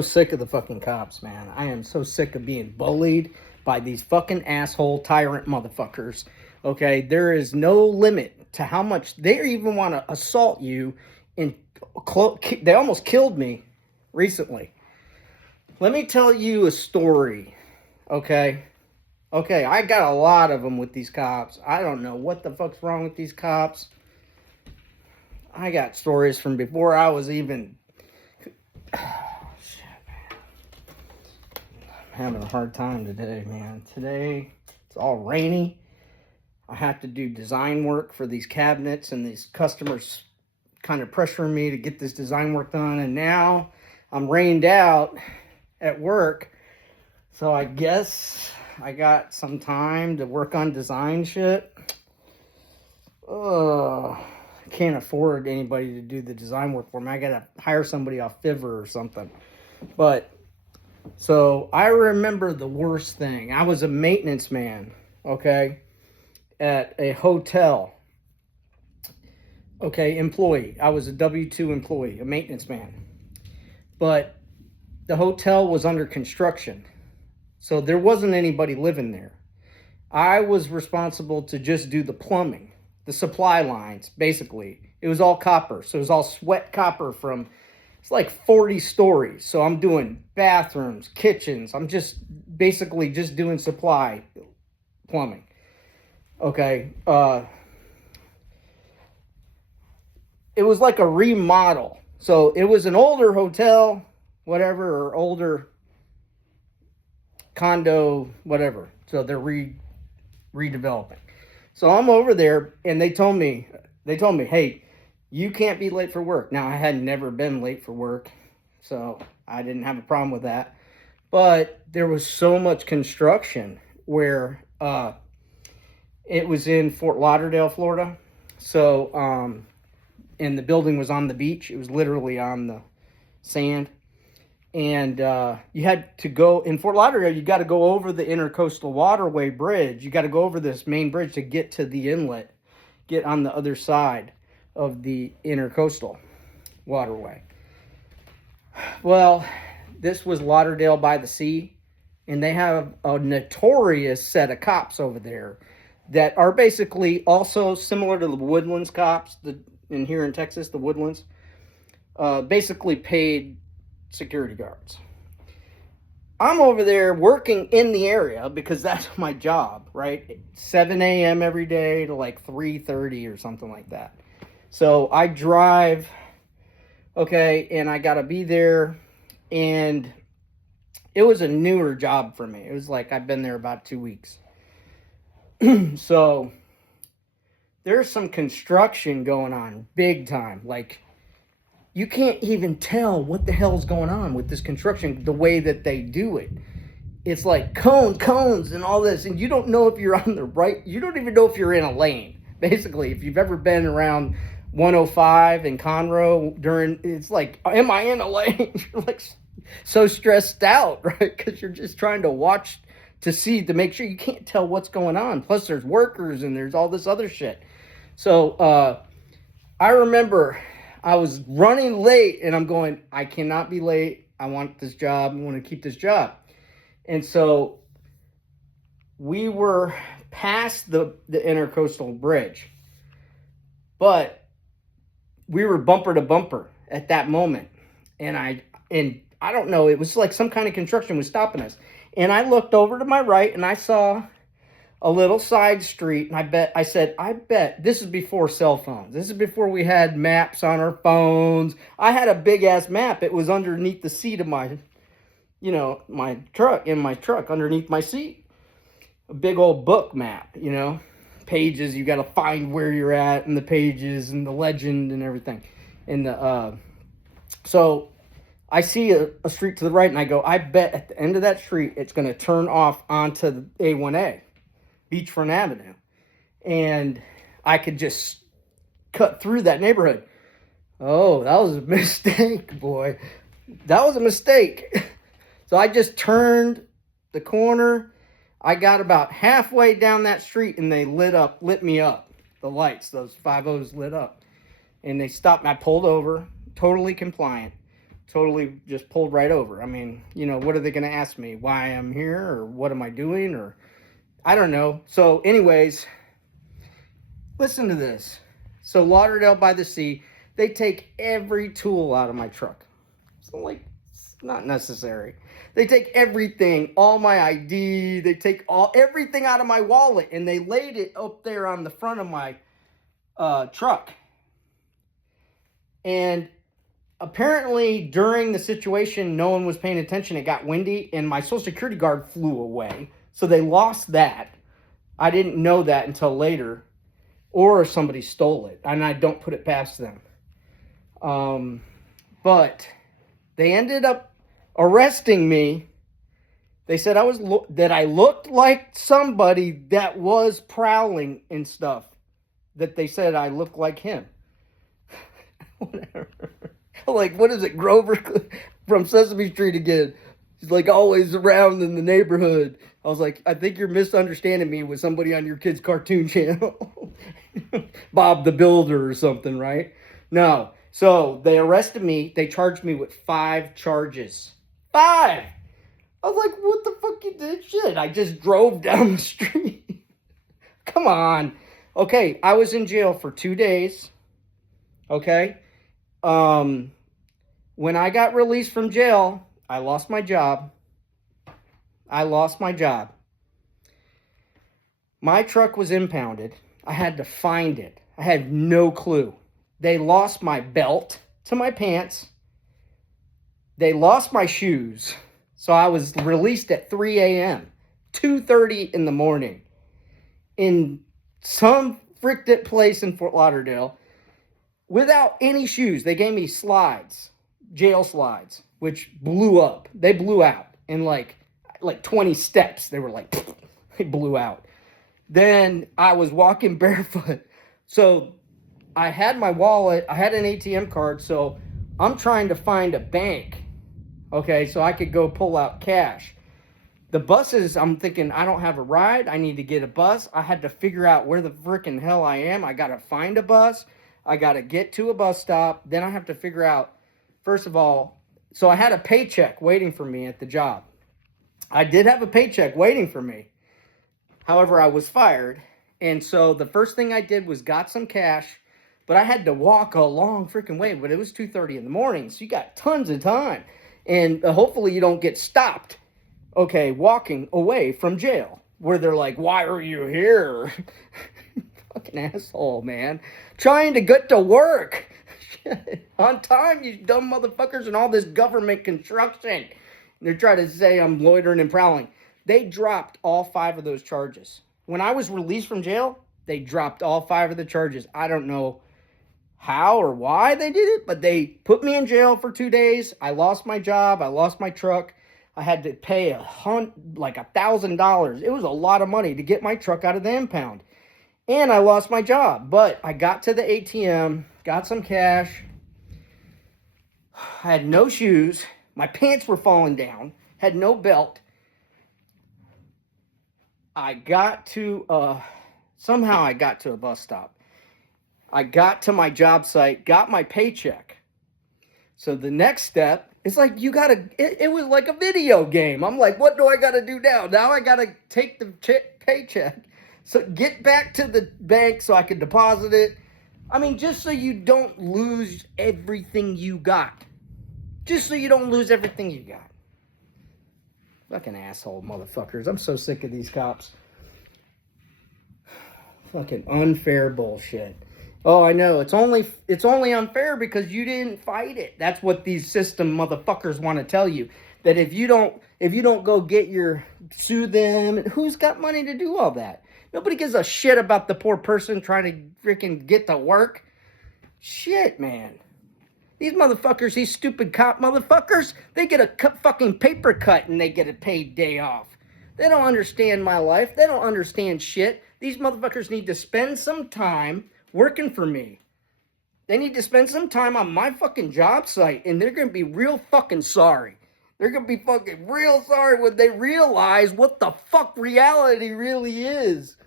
Sick of the fucking cops, man. I am so sick of being bullied by these fucking asshole tyrant motherfuckers. Okay, there is no limit to how much they even want to assault you. And they almost killed me recently. Let me tell you a story. Okay, I got a lot of them with these cops. I don't know what the fuck's wrong with these cops. I got stories from before I was even having a hard time today, man. Today, it's all rainy. I have to do design work for these cabinets, and these customers kind of pressuring me to get this design work done. And now I'm rained out at work. So I guess I got some time to work on design shit. I can't afford anybody to do the design work for me. I gotta hire somebody off Fiverr or something. But so I remember the worst thing. I was a maintenance man, okay, at a hotel. Okay, employee. I was a W-2 employee, a maintenance man. But the hotel was under construction. So there wasn't anybody living there. I was responsible to just do the plumbing, the supply lines, basically. It was all copper. So it was all sweat copper from, it's like 40 stories. So I'm doing bathrooms, kitchens. I'm just basically just doing supply plumbing. Okay. It was like a remodel. So it was an older hotel, whatever, or older condo, whatever. So they're redeveloping. So I'm over there, and they told me, hey, you can't be late for work. Now, I had never been late for work, so I didn't have a problem with that. But there was so much construction where it was in Fort Lauderdale, Florida. So, and the building was on the beach. It was literally on the sand. And you had to go, in Fort Lauderdale, you got to go over the Intercoastal Waterway Bridge. You got to go over this main bridge to get to the inlet, get on the other side of the Intercoastal Waterway. Well, this was Lauderdale by the Sea, and they have a notorious set of cops over there that are basically also similar to the Woodlands cops in here in Texas, the Woodlands, basically paid security guards. I'm over there working in the area because that's my job, right? 7 a.m. every day to like 3:30 or something like that. So I drive, okay, and I got to be there. And it was a newer job for me. It was like I've been there about 2 weeks. So there's some construction going on big time. Like, you can't even tell what the hell's going on with this construction, the way that they do it. It's like cones, and all this, and you don't know if you're on the right, you don't even know if you're in a lane. Basically, if you've ever been around 105 in Conroe it's like, am I in a lane? You're like so stressed out, right? Because you're just trying to watch to make sure you can't tell what's going on. Plus, there's workers and there's all this other shit. So I remember I was running late, and I'm going, I cannot be late. I want this job. I want to keep this job. And so we were past the Intercoastal Bridge, but we were bumper to bumper at that moment. And I don't know, it was like some kind of construction was stopping us. And I looked over to my right, and I saw a little side street, and I said, this is before cell phones. This is before we had maps on our phones. I had a big ass map. It was underneath the seat of my truck, underneath my seat. A big old book map, pages. You got to find where you're at, and the pages, and the legend, and everything. And so I see a street to the right, and I go, I bet at the end of that street, it's going to turn off onto the A1A. Beachfront Avenue, and I could just cut through that neighborhood. Oh, that was a mistake, boy. That was a mistake. So I just turned the corner. I got about halfway down that street, and they lit me up. The lights, those 5-0s lit up. And they stopped me. I pulled over, totally compliant. totally just pulled right over. I mean, you know, what are they going to ask me? Why I'm here, or what am I doing, or I don't know. So anyways, listen to this. So Lauderdale by the Sea, they take every tool out of my truck. So like, it's not necessary. They take everything, all my ID, they take everything out of my wallet, and they laid it up there on the front of my truck. And apparently during the situation, no one was paying attention. It got windy, and my Social Security card flew away. So they lost that. I didn't know that until later. Or somebody stole it, and I don't put it past them. But they ended up arresting me. They said that I looked like somebody that was prowling and stuff. That they said I looked like him. Whatever. Like, what is it, Grover from Sesame Street again? He's like always around in the neighborhood. I was like, I think you're misunderstanding me with somebody on your kid's cartoon channel. Bob the Builder or something, right? No. So they arrested me. They charged me with 5 charges. 5! I was like, what the fuck you did? Shit, I just drove down the street. Come on. Okay, I was in jail for 2 days. Okay? When I got released from jail, I lost my job. My truck was impounded. I had to find it. I had no clue. They lost my belt to my pants. They lost my shoes. So I was released at 3 a.m., 2:30 in the morning, in some fricked place in Fort Lauderdale, without any shoes. They gave me slides, jail slides, which blew up. They blew out in like 20 steps. They were like, they blew out. Then I was walking barefoot. So I had my wallet. I had an ATM card. So I'm trying to find a bank. Okay, so I could go pull out cash. The buses, I'm thinking, I don't have a ride. I need to get a bus. I had to figure out where the frickin' hell I am. I got to find a bus. I got to get to a bus stop. Then I have to figure out, first of all, so I had a paycheck waiting for me at the job. I did have a paycheck waiting for me. However, I was fired. And so the first thing I did was got some cash, but I had to walk a long freaking way. But it was 2:30 in the morning, so you got tons of time. And hopefully you don't get stopped, okay, walking away from jail, where they're like, why are you here? Fucking asshole, man. Trying to get to work on time, you dumb motherfuckers, and all this government construction. They're trying to say I'm loitering and prowling. They dropped all 5 of those charges. When I was released from jail, they dropped all 5 of the charges. I don't know how or why they did it, but they put me in jail for 2 days. I lost my job. I lost my truck. I had to pay $1,000. It was a lot of money to get my truck out of the impound. And I lost my job. But I got to the ATM, got some cash. I had no shoes. My pants were falling down. Had no belt. I got to, somehow I got to a bus stop. I got to my job site, got my paycheck. So the next step is like, it was like a video game. I'm like, what do I got to do now? Now I got to take the paycheck. So get back to the bank so I can deposit it. I mean, just so you don't lose everything you got. Just so you don't lose everything you got. Fucking asshole motherfuckers. I'm so sick of these cops. Fucking unfair bullshit. Oh, I know. It's only unfair because you didn't fight it. That's what these system motherfuckers want to tell you. That if you don't go sue them, who's got money to do all that? Nobody gives a shit about the poor person trying to freaking get to work. Shit, man. These motherfuckers, these stupid cop motherfuckers, they get a fucking paper cut and they get a paid day off. They don't understand my life. They don't understand shit. These motherfuckers need to spend some time working for me. They need to spend some time on my fucking job site, and they're going to be real fucking sorry. They're going to be fucking real sorry when they realize what the fuck reality really is.